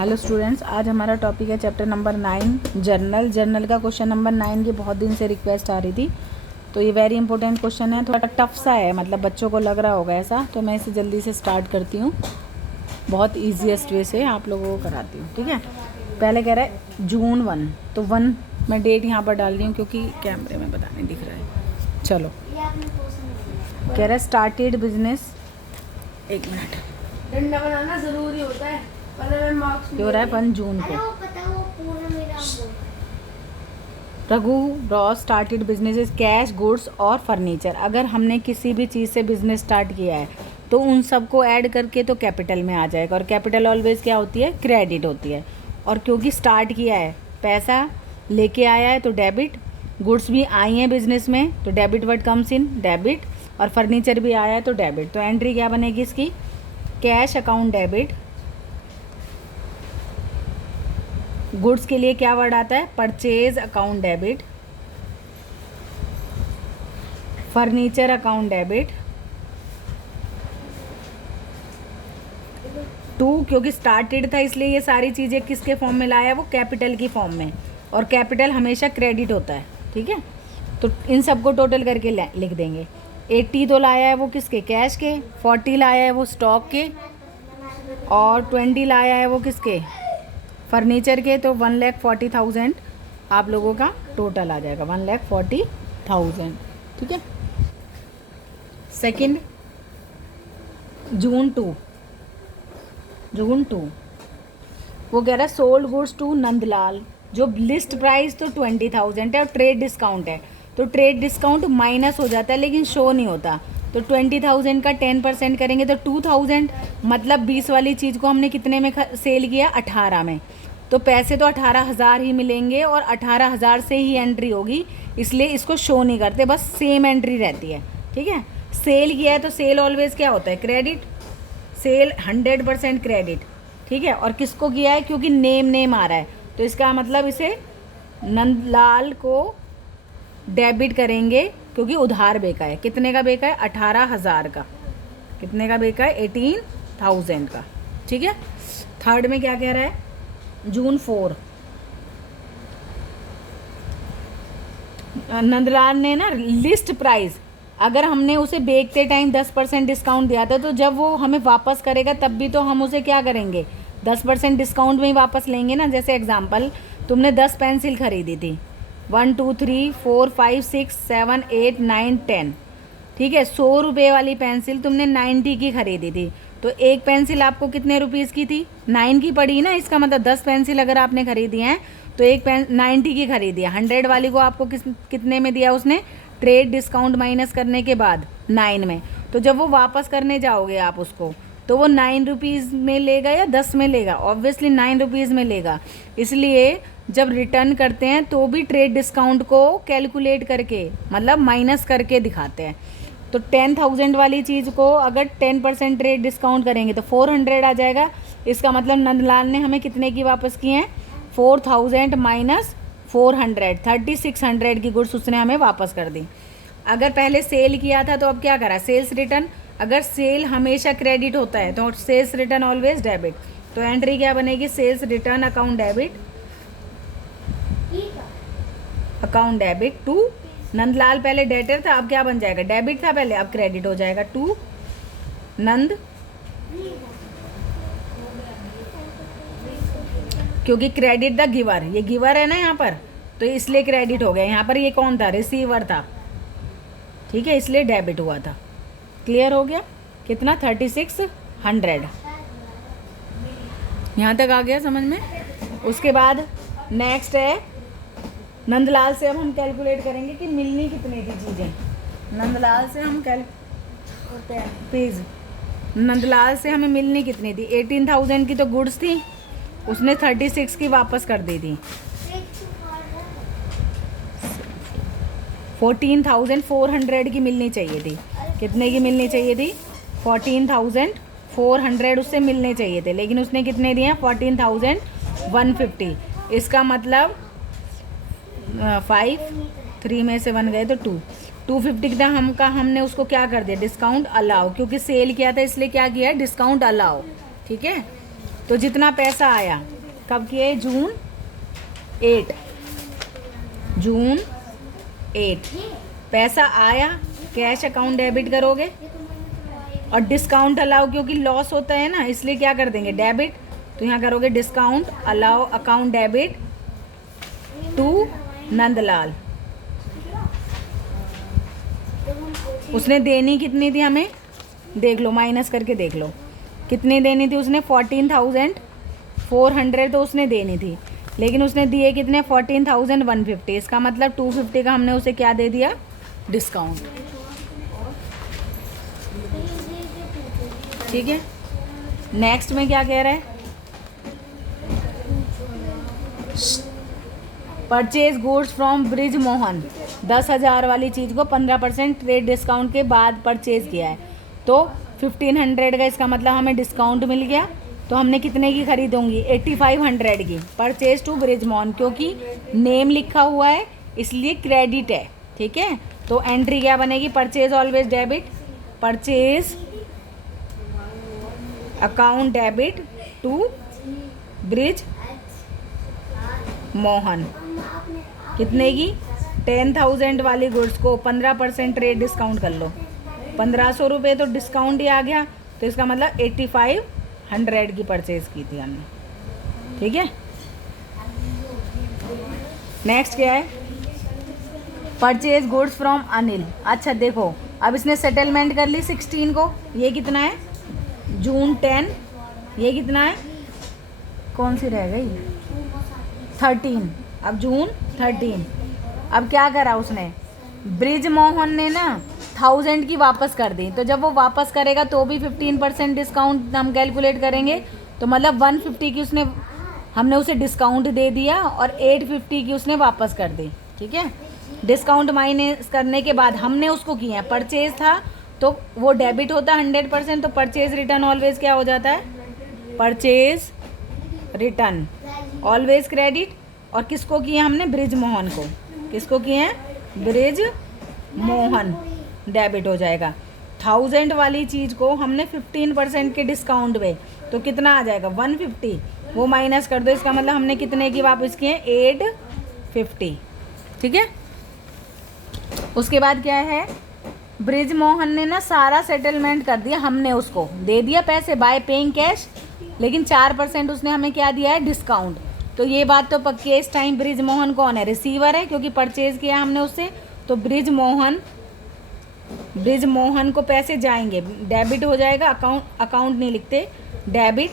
Hello students, आज हमारा topic है चैप्टर नंबर 9 जर्नल का क्वेश्चन नंबर 9 की बहुत दिन से रिक्वेस्ट आ रही थी। तो ये वेरी इंपॉर्टेंट क्वेश्चन है, थोड़ा टफ सा है, मतलब बच्चों को लग रहा होगा ऐसा, तो मैं इसे जल्दी से स्टार्ट करती हूँ। बहुत ईजीएस्ट वे से आप लोगों को कराती हूँ, ठीक है। पहले कह रहा है जून 1, तो 1 मैं डेट यहाँ पर डाल रही हूँ क्योंकि कैमरे में पता नहीं दिख रहा है। चलो, कह रहा है स्टार्टेड बिजनेस, 1 मिनट, डंडा बनाना जरूरी होता है। हो रहा है 1 जून को। Raghu Ross started business cash goods और फर्नीचर। अगर हमने किसी भी चीज़ से बिजनेस स्टार्ट किया है तो उन सबको ऐड करके तो कैपिटल में आ जाएगा, और कैपिटल ऑलवेज क्या होती है, क्रेडिट होती है। और क्योंकि स्टार्ट किया है, पैसा लेके आया है तो डेबिट, गुड्स भी आई हैं बिजनेस में तो debit word comes in debit, और फर्नीचर भी आया है तो डेबिट। तो एंट्री क्या बनेगी इसकी, कैश अकाउंट डेबिट। गुड्स के लिए क्या वर्ड आता है, purchase account debit, furniture account debit. 2 क्योंकि स्टार्टेड था इसलिए ये सारी चीज़ें किसके फॉर्म में लाया है, वो कैपिटल की फॉर्म में, और कैपिटल हमेशा क्रेडिट होता है, ठीक है। तो इन सबको टोटल करके लिख देंगे। 80 तो लाया है वो किसके, कैश के, 40 लाया है वो स्टॉक के, और 20 लाया है वो किसके, फर्नीचर के। तो 1,40,000 आप लोगों का टोटल आ जाएगा, 1,40,000, ठीक है। सेकंड जून 2 वो कह रहा है सोल्ड गुड्स टू नंदलाल। जो लिस्ट प्राइस तो 20,000 है और ट्रेड डिस्काउंट है, तो ट्रेड डिस्काउंट माइनस हो जाता है लेकिन शो नहीं होता। तो 20,000 का 10% करेंगे तो 2,000, मतलब 20 वाली चीज़ को हमने कितने में सेल किया, 18 में। तो पैसे तो 18,000 ही मिलेंगे और 18,000 से ही एंट्री होगी, इसलिए इसको शो नहीं करते, बस सेम एंट्री रहती है, ठीक है। सेल किया है तो सेल ऑलवेज क्या होता है, क्रेडिट, सेल 100% क्रेडिट, ठीक है। और किसको किया है, क्योंकि नेम आ रहा है तो इसका मतलब इसे नंदलाल को डेबिट करेंगे क्योंकि उधार बेचा है। कितने का बेचा है, 18,000 का। कितने का बेचा है, 18,000 का, ठीक है। थर्ड में क्या कह रहा है, जून 4 नंदलाल ने ना लिस्ट प्राइस, अगर हमने उसे बेचते टाइम 10% डिस्काउंट दिया था तो जब वो हमें वापस करेगा तब भी तो हम उसे क्या करेंगे, 10% डिस्काउंट में ही वापस लेंगे ना। जैसे एग्जांपल, तुमने 10 पेंसिल खरीदी थी, 1 2 3 4 5 6 7 8 9 10, ठीक है। 100 रुपये वाली पेंसिल तुमने 90 की खरीदी थी, तो एक पेंसिल आपको कितने रुपीज़ की थी, 9 की पड़ी ना। इसका मतलब 10 पेंसिल अगर आपने खरीदी हैं तो एक 90 की खरीदी है। 100 वाली को आपको कितने में दिया उसने, ट्रेड डिस्काउंट माइनस करने के बाद 9 में। तो जब वो वापस करने जाओगे आप उसको, तो वो 9 रुपीज़ में लेगा या 10 में लेगा, ऑब्वियसली 9 रुपीज़ में लेगा। इसलिए जब रिटर्न करते हैं तो भी ट्रेड डिस्काउंट को कैलकुलेट करके, मतलब माइनस करके दिखाते हैं। तो 10,000 वाली चीज़ को अगर 10% ट्रेड डिस्काउंट करेंगे तो 400 आ जाएगा। इसका मतलब नंदलाल ने हमें कितने की वापस की हैं, 4,000 माइनस 400, 3,600 की गुड्स उसने हमें वापस कर दी। अगर पहले सेल किया था तो अब क्या करा, सेल्स रिटर्न। अगर सेल हमेशा क्रेडिट होता है तो सेल्स रिटर्न ऑलवेज डेबिट। तो एंट्री क्या बनेगी, sales return account debit to Nandlal. पहले डेटर था, अब क्या बन जाएगा, डेबिट था पहले, अब क्रेडिट हो जाएगा, टू नंद, क्योंकि क्रेडिट द गिवर, ये गिवर है ना यहाँ पर, तो इसलिए क्रेडिट हो गया। यहाँ पर ये कौन था, रिसीवर था, ठीक है, इसलिए डेबिट हुआ था। क्लियर हो गया, कितना, 3,600, यहाँ तक आ गया समझ में। उसके बाद नेक्स्ट है नंदलाल से अब हम कैलकुलेट करेंगे कि मिलनी कितनी थी चीज़ें। नंदलाल से हम नंदलाल से हमें मिलनी कितनी थी, 18,000 की तो गुड्स थी, उसने 36 की वापस कर दी थी। 14,400 की मिलनी चाहिए थी। कितने की मिलनी चाहिए थी, 14,400 उससे मिलने चाहिए थे, लेकिन उसने कितने दिए, 14,150। इसका मतलब 5, 3 में से 1 गए तो 250 का हमने उसको क्या कर दिया, डिस्काउंट अलाउ, क्योंकि सेल किया था इसलिए क्या किया, डिस्काउंट अलाउ, ठीक है। तो जितना पैसा आया, कब किए, जून 8, जून 8 पैसा आया, कैश अकाउंट डेबिट करोगे, और डिस्काउंट अलाउ क्योंकि लॉस होता है ना, इसलिए क्या कर देंगे, डेबिट। तो यहाँ करोगे discount allow account debit to Nandlal. उसने देनी कितनी थी हमें, देख लो, माइनस करके देख लो कितनी देनी थी उसने, 14,400 तो उसने देनी थी, लेकिन उसने दिए कितने, 14,150। इसका मतलब 250 का हमने उसे क्या दे दिया, डिस्काउंट। ठीक है, नेक्स्ट में क्या कह रहा है, purchase goods from bridge Mohan, 10,000 वाली चीज़ को 15% ट्रेड डिस्काउंट के बाद परचेज किया है, तो 1,500 का, इसका मतलब हमें डिस्काउंट मिल गया। तो हमने कितने की खरीदूंगी, 8,500 की। परचेज टू ब्रिज मोहन, क्योंकि नेम लिखा हुआ है इसलिए क्रेडिट है। ठीक है, तो एंट्री क्या बनेगी, purchase always debit, purchase account debit to Brij Mohan. कितने की, 10,000 वाली गुड्स को 15% रेट डिस्काउंट कर लो, 1,500 रुपये तो डिस्काउंट ही आ गया, तो इसका मतलब 8,500 की परचेज की थी हमने। ठीक है, नेक्स्ट क्या है, परचेज गुड्स फ्रॉम अनिल। अच्छा देखो, अब इसने सेटलमेंट कर ली 16 को, ये कितना है, जून 10, ये कितना है, कौन सी रह गई, 13, अब जून 13। अब क्या करा उसने, ब्रिज मोहन ने ना 1,000 की वापस कर दी, तो जब वो वापस करेगा तो भी 15% डिस्काउंट हम कैलकुलेट करेंगे, तो मतलब 150 की उसने, हमने उसे डिस्काउंट दे दिया और 850 की उसने वापस कर दी। ठीक है, डिस्काउंट माइनस करने के बाद हमने उसको किया, परचेज था तो वो डेबिट होता है 100%, तो परचेज रिटर्न ऑलवेज क्या हो जाता है, परचेज रिटर्न ऑलवेज क्रेडिट। और किसको किया हमने, ब्रिज मोहन को, किसको किए हैं, ब्रिज मोहन, डेबिट हो जाएगा। 1,000 वाली चीज़ को हमने 15% के डिस्काउंट में, तो कितना आ जाएगा, 150, वो माइनस कर दो, इसका मतलब हमने कितने की वापस किए, 850। ठीक है, उसके बाद क्या है, ब्रिज मोहन ने ना सारा सेटलमेंट कर दिया, हमने उसको दे दिया पैसे बाय पेइंग कैश, लेकिन 4% उसने हमें क्या दिया है, डिस्काउंट। तो ये बात तो पक्की है, इस टाइम ब्रिज मोहन कौन है, रिसीवर है, क्योंकि परचेज किया हमने उससे, तो ब्रिज मोहन को पैसे जाएंगे, डेबिट हो जाएगा, अकाउंट नहीं लिखते, डेबिट,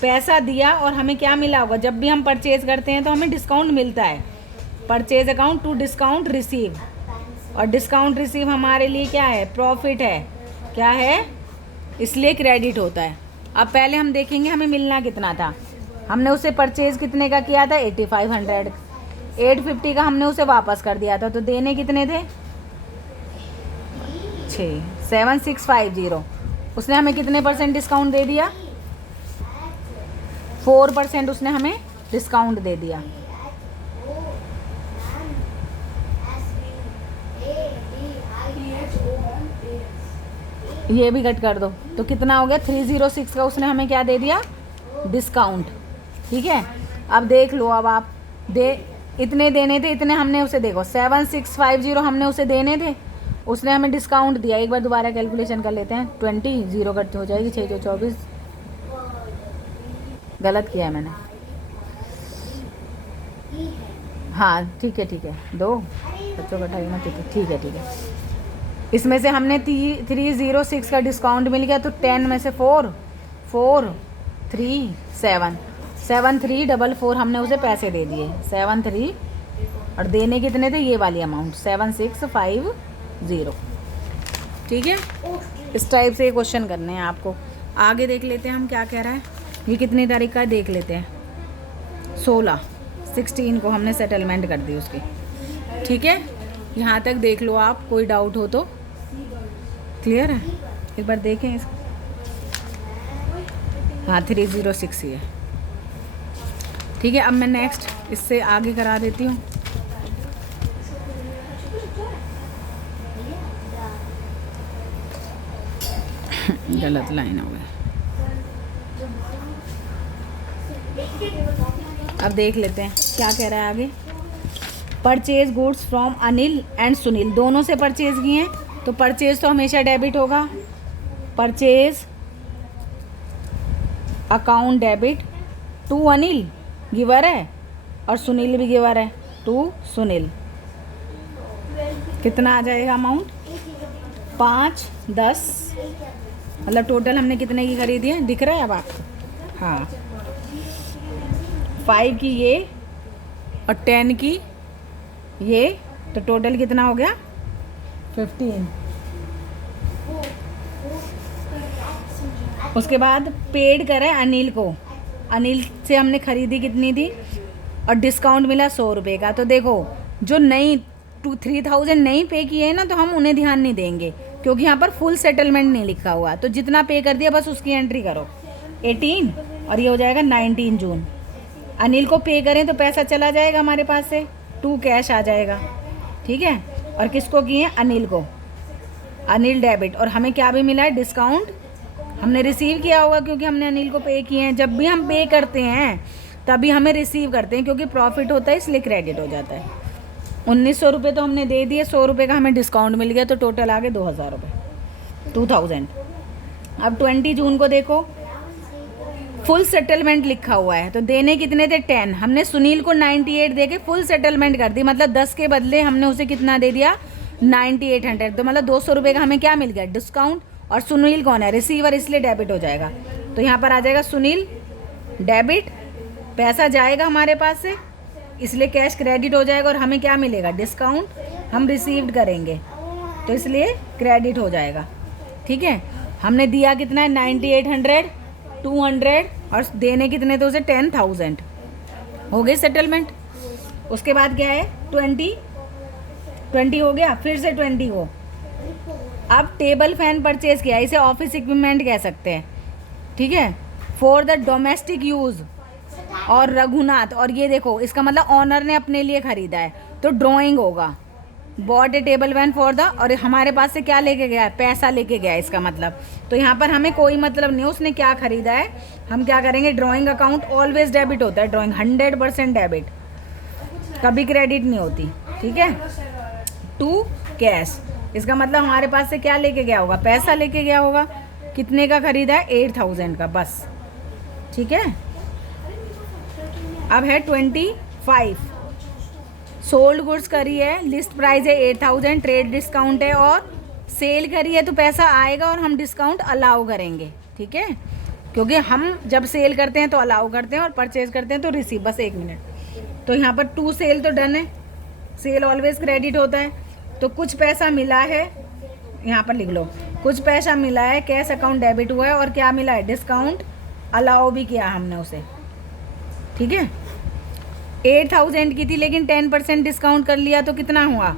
पैसा दिया और हमें क्या मिला होगा, जब भी हम परचेज करते हैं तो हमें डिस्काउंट मिलता है, purchase account to discount receive, और डिस्काउंट रिसीव हमारे लिए क्या है, प्रॉफिट है, क्या है, इसलिए क्रेडिट होता है। अब पहले हम देखेंगे हमें मिलना कितना था, हमने उसे परचेज कितने का किया था, 8,500, 850 का हमने उसे वापस कर दिया था, तो देने कितने थे, 7,650। उसने हमें कितने % डिस्काउंट दे दिया, 4% उसने हमें डिस्काउंट दे दिया। ये भी कट कर दो, तो कितना हो गया, 306 का उसने हमें क्या दे दिया, डिस्काउंट। ठीक है, अब देख लो, अब आप इतने देने थे, इतने हमने उसे, देखो 7,650 हमने उसे देने थे, उसने हमें डिस्काउंट दिया। एक बार दोबारा कैलकुलेशन कर लेते हैं, 20 जीरो कट हो जाएगी, 6 जो 24, गलत किया है मैंने, हाँ ठीक है 2 बच्चों का टाइम है, ठीक है। इसमें से हमने 306 का डिस्काउंट मिल गया, तो 10 में से 4 3 7,344 हमने उसे पैसे दे दिए, 73, और देने कितने थे, ये वाली अमाउंट 7,650। ठीक है, इस टाइप से क्वेश्चन करने हैं आपको। आगे देख लेते हैं हम क्या कह रहा है, ये कितनी तारीख का है देख लेते हैं, 16 को हमने सेटलमेंट कर दी उसकी। ठीक है, यहाँ तक देख लो आप, कोई डाउट हो तो, क्लियर है, एक बार देखें इसको, हाँ 306 ही है। ठीक है, अब मैं नेक्स्ट इससे आगे करा देती हूँ। गलत लाइन हो गई, अब देख लेते हैं क्या कह रहा है आगे। Purchase goods from Anil and Sunil, दोनों से परचेज किए हैं तो परचेज तो हमेशा डेबिट होगा। Purchase account debit to Anil, giver है, और सुनील भी गिवर है, टू सुनील। कितना आ जाएगा अमाउंट? 5, 10, मतलब टोटल हमने कितने की खरीदी है दिख रहा है अब आपको? हाँ, 5 की ये और 10 की ये, तो टोटल कितना हो गया? 15। उसके बाद पेड करें अनिल को, अनिल से हमने खरीदी कितनी थी और डिस्काउंट मिला 100 रुपये का। तो देखो जो नई 3,000 नहीं पे किए हैं ना, तो हम उन्हें ध्यान नहीं देंगे क्योंकि यहाँ पर फुल सेटलमेंट नहीं लिखा हुआ। तो जितना पे कर दिया बस उसकी एंट्री करो, 18, और ये हो जाएगा 19 जून। अनिल को पे करें तो पैसा चला जाएगा हमारे पास से, 2 कैश आ जाएगा, ठीक है। और किसको किए? अनिल को, अनिल डेबिट। और हमें क्या भी मिला है? डिस्काउंट हमने रिसीव किया होगा क्योंकि हमने अनिल को पे किए हैं। जब भी हम पे करते हैं तभी हमें रिसीव करते हैं क्योंकि प्रॉफिट होता है, इसलिए क्रेडिट हो जाता है। 1900 रुपये तो हमने दे दिए, 100 रुपये का हमें डिस्काउंट मिल गया, तो टोटल आ गए 2000 रुपये, 2000। अब 20 जून को देखो, फुल सेटलमेंट लिखा हुआ है, तो देने कितने थे? 10। हमने सुनील को 98 दे के फुल सेटलमेंट कर दी, मतलब 10 के बदले हमने उसे कितना दे दिया? 9800। तो मतलब 200 रुपये का हमें क्या मिल गया? डिस्काउंट। और सुनील कौन है? रिसीवर, इसलिए डेबिट हो जाएगा। तो यहाँ पर आ जाएगा सुनील डेबिट, पैसा जाएगा हमारे पास से, इसलिए कैश क्रेडिट हो जाएगा। और हमें क्या मिलेगा? डिस्काउंट हम रिसीव्ड करेंगे, तो इसलिए क्रेडिट हो जाएगा, ठीक है। हमने दिया कितना है? 9800, 200, और देने कितने थे उसे? 10,000। हो गई सेटलमेंट। उसके बाद क्या है? 20 हो गया, फिर से 20 हो। अब टेबल फैन परचेज किया, इसे ऑफिस इक्विपमेंट कह सकते हैं, ठीक है, फॉर द डोमेस्टिक यूज़। और रघुनाथ, और ये देखो इसका मतलब ऑनर ने अपने लिए ख़रीदा है, तो ड्राइंग होगा। Bot A table fan for the, और हमारे पास से क्या लेके गया है? पैसा लेके गया है, इसका मतलब। तो यहाँ पर हमें कोई मतलब नहीं उसने क्या ख़रीदा है, हम क्या करेंगे? ड्राइंग अकाउंट ऑलवेज डेबिट होता है, ड्राइंग 100% डेबिट, कभी क्रेडिट नहीं होती, ठीक है। टू कैश, इसका मतलब हमारे पास से क्या लेके गया होगा? पैसा लेके गया होगा। कितने का खरीदा है? 8000 का, बस, ठीक है। अब है 25, सोल्ड गुड्स करी है, लिस्ट प्राइस है 8000, ट्रेड डिस्काउंट है, और सेल करी है तो पैसा आएगा और हम डिस्काउंट अलाउ करेंगे, ठीक है, क्योंकि हम जब सेल करते हैं तो अलाउ करते हैं और परचेज करते हैं तो रिसीव। बस 1 मिनट। तो यहाँ पर 2 सेल तो डन है, सेल ऑलवेज क्रेडिट होता है। तो कुछ पैसा मिला है, यहाँ पर लिख लो, कुछ पैसा मिला है, कैश अकाउंट डेबिट हुआ है, और क्या मिला है? डिस्काउंट अलाउ भी किया हमने उसे, ठीक है। 8000 की थी लेकिन 10% डिस्काउंट कर लिया, तो कितना हुआ?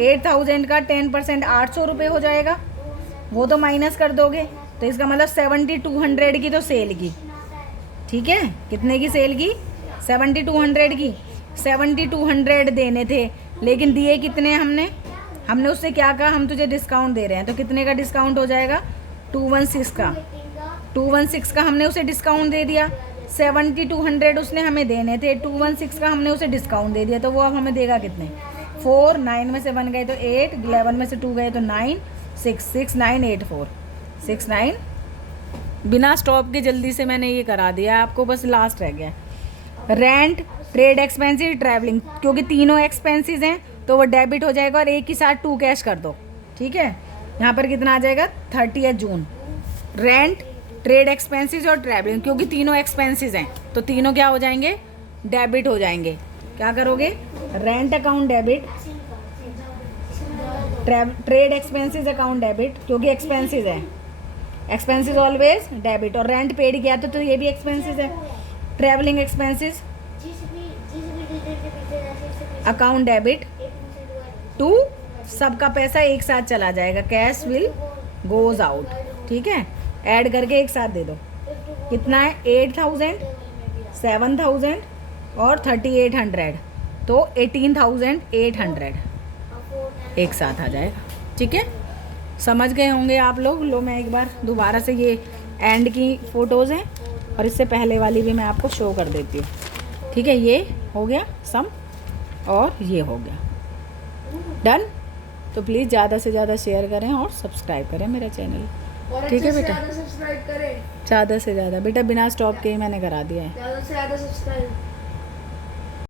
8000 का 10% 800 रुपये हो जाएगा, वो तो माइनस कर दोगे। तो इसका मतलब 7200 की तो सेल की, ठीक है। कितने की सेल की? 7200 की। 7200 देने थे, लेकिन दिए कितने हमने उससे क्या कहा? हम तुझे डिस्काउंट दे रहे हैं, तो कितने का डिस्काउंट हो जाएगा? 216 का। 216 का हमने उसे डिस्काउंट दे दिया। 7200 उसने हमें देने थे, 216 का हमने उसे डिस्काउंट दे दिया, तो वो अब हमें देगा कितने? 4, 9 में से 1 गए तो 8, 11 में से 2 गए तो 9, 6, 6, 9, 8, 4, 6, 9। बिना स्टॉप के जल्दी से मैंने ये करा दिया आपको, बस लास्ट रह गया। रेंट, ट्रेड एक्सपेंसिस, ट्रैवलिंग, क्योंकि तीनों एक्सपेंसिस हैं तो वो डेबिट हो जाएगा, और एक ही साथ 2 कैश कर दो, ठीक है। यहाँ पर कितना आ जाएगा? 30 जून। रेंट, ट्रेड एक्सपेंसिस और ट्रैवलिंग, क्योंकि तीनों एक्सपेंसिस हैं तो तीनों क्या हो जाएंगे? डेबिट हो जाएंगे। क्या करोगे? Rent account debit, trade expenses account debit, क्योंकि एक्सपेंसिस है, एक्सपेंसिस ऑलवेज डेबिट, और रेंट पेड किया तो ये भी एक्सपेंसिस है। Travelling expenses account debit to, सबका पैसा एक साथ चला जाएगा, कैश विल गोज आउट, ठीक है। ऐड करके एक साथ दे दो। कितना है? 8000, 7000 और 3800, तो 18800 एक साथ आ जाएगा, ठीक है। समझ गए होंगे आप लोग। लो मैं एक बार दोबारा से, ये एंड की फ़ोटोज़ हैं, और इससे पहले वाली भी मैं आपको शो कर देती हूँ। ठीक है, ये हो गया सम और ये हो गया डन। तो प्लीज़ ज़्यादा से ज़्यादा शेयर करें और सब्सक्राइब करें मेरा चैनल। और ठीक है अच्छे से बेटा, ज़्यादा सब्सक्राइब करें। ज़्यादा से ज़्यादा बेटा, बिना स्टॉप के ही मैंने करा दिया है। ज़्यादा से ज़्यादा सब्सक्राइब